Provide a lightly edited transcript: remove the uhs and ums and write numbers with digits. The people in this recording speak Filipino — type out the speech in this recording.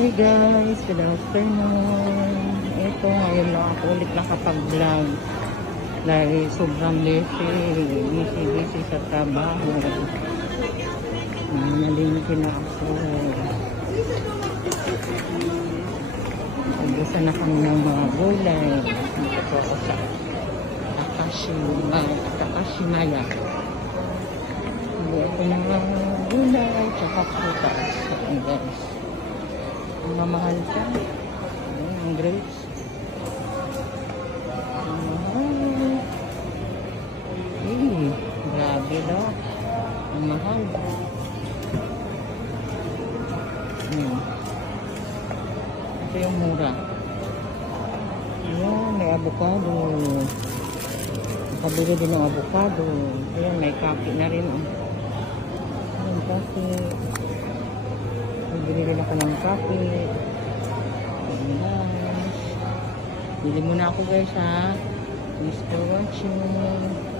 Hey guys, good afternoon. Ito, ngayon lang ako ulit nakapag-vlog. Dahil sobrang busy sa trabaho. Nalingkin na ako. Nagbusan na kami ng mga gulay. Dito ako sa Takashimaya. Hindi ako ng gulay, tsaka prutas. Ayan guys. Mamahal ka. Ang grapes. Mamahal. Eh, grabe daw. Ang mahal. Ito yung mura. Ayan, may avocado. Nakabili din ng avocado. Ayan, may kape na rin. Ayan, kape. Bili rin ako ng kape. Bili muna ako guys ha. Thanks for watching.